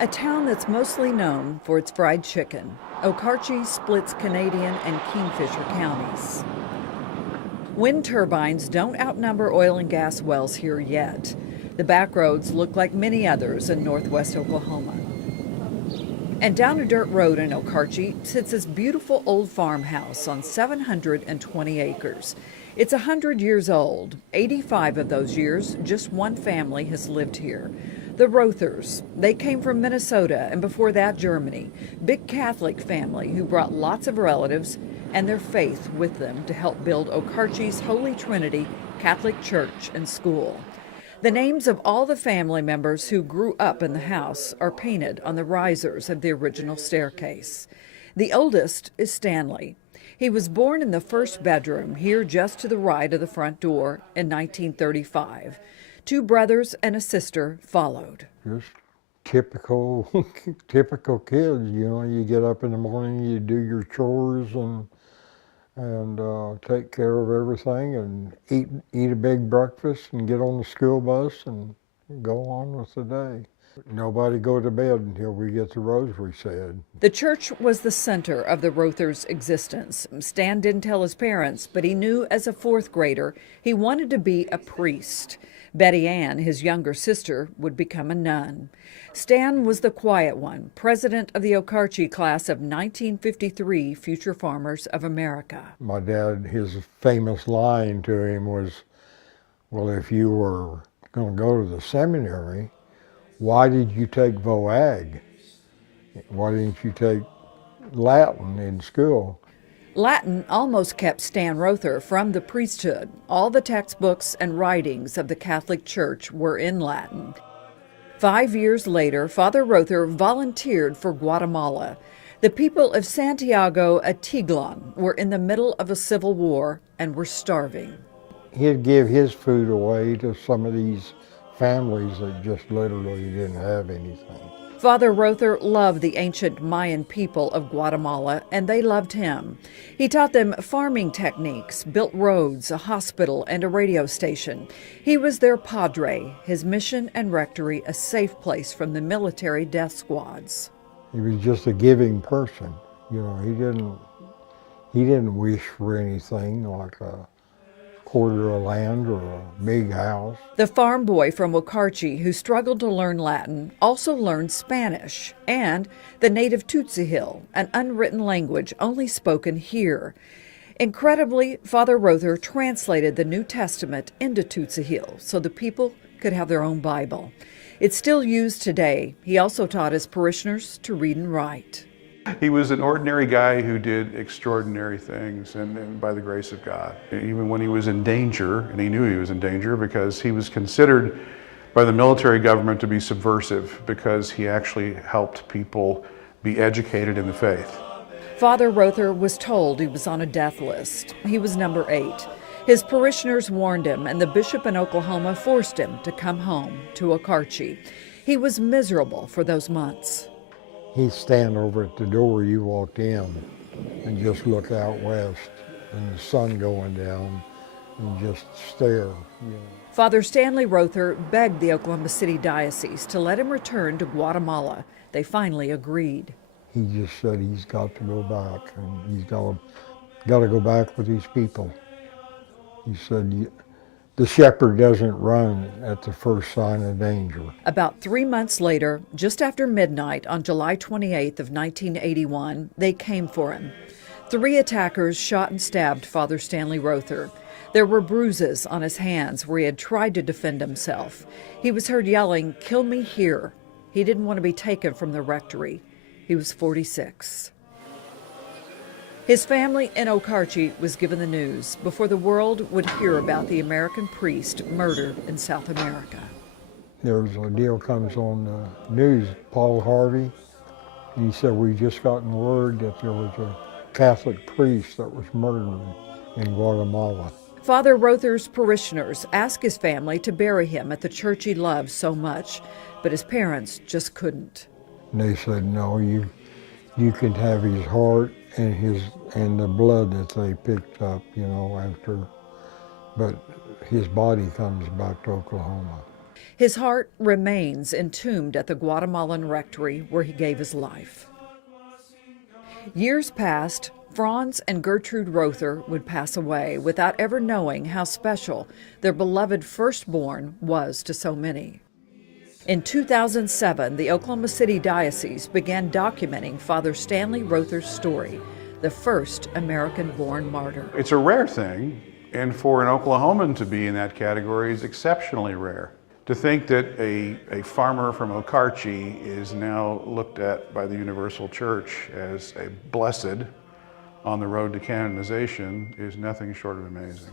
A town that's mostly known for its fried chicken, Okarche splits Canadian and Kingfisher counties. Wind turbines don't outnumber oil and gas wells here yet. The back roads look like many others in northwest Oklahoma. And down a dirt road in Okarche sits this beautiful old farmhouse on 720 acres. It's 100 years old. 85 of those years, just one family has lived here. The Rothers. They came from Minnesota and before that Germany. Big Catholic family who brought lots of relatives and their faith with them to help build Okarche's Holy Trinity Catholic Church and School. The names of all the family members who grew up in the house are painted on the risers of the original staircase. The oldest is Stanley. He was born in the first bedroom here just to the right of the front door in 1935. Two brothers and a sister followed. Just typical, typical kids, you know. You get up in the morning, you do your chores and take care of everything and eat a big breakfast and get on the school bus and go on with the day. Nobody go to bed until we get the rosary said. The church was the center of the Rothers' existence. Stan didn't tell his parents, but he knew as a fourth grader he wanted to be a priest. Betty Ann, his younger sister, would become a nun. Stan was the quiet one, president of the Okarche class of 1953 Future Farmers of America. My dad, his famous line to him was, well, if you were going to go to the seminary, why did you take VOAG? Why didn't you take Latin in school? Latin almost kept Stan Rother from the priesthood. All the textbooks and writings of the Catholic Church were in Latin. 5 years later, Father Rother volunteered for Guatemala. The people of Santiago Atitlan were in the middle of a civil war and were starving. He'd give his food away to some of these families that just literally didn't have anything. Father Rother loved the ancient Mayan people of Guatemala, and they loved him. He taught them farming techniques, built roads, a hospital, and a radio station. He was their padre, his mission and rectory a safe place from the military death squads. He was just a giving person. You know, he didn't wish for anything like a quarter of land or a big house. The farm boy from Okarche who struggled to learn Latin also learned Spanish and the native Tutsihil, an unwritten language only spoken here. Incredibly, Father Rother translated the New Testament into Tutsihil so the people could have their own Bible. It's still used today. He also taught his parishioners to read and write. He was an ordinary guy who did extraordinary things, and by the grace of God. Even when he was in danger, and he knew he was in danger because he was considered by the military government to be subversive because he actually helped people be educated in the faith. Father Rother was told he was on a death list. He was number 8. His parishioners warned him, and the bishop in Oklahoma forced him to come home to Okarche. He was miserable for those months. He'd stand over at the door you walked in and just look out west and the sun going down and just stare. You know. Father Stanley Rother begged the Oklahoma City Diocese to let him return to Guatemala. They finally agreed. He just said he's got to go back and he's got to go back with these people. He said, the shepherd doesn't run at the first sign of danger. About 3 months later, just after midnight on July 28th of 1981, they came for him. 3 attackers shot and stabbed Father Stanley Rother. There were bruises on his hands where he had tried to defend himself. He was heard yelling, "Kill me here." He didn't want to be taken from the rectory. He was 46. His family in Okarche was given the news before the world would hear about the American priest murdered in South America. There's a deal comes on the news, Paul Harvey. He said, we just gotten word that there was a Catholic priest that was murdered in Guatemala. Father Rother's parishioners asked his family to bury him at the church he loved so much, but his parents just couldn't. And they said, no, you can have his heart and the blood that they picked up, you know, after, but his body comes back to Oklahoma. His heart remains entombed at the Guatemalan rectory where he gave his life. Years passed, Franz and Gertrude Rother would pass away without ever knowing how special their beloved firstborn was to so many. In 2007, the Oklahoma City Diocese began documenting Father Stanley Rother's story, the first American-born martyr. It's a rare thing, and for an Oklahoman to be in that category is exceptionally rare. To think that a farmer from Okarche is now looked at by the Universal Church as a blessed on the road to canonization is nothing short of amazing.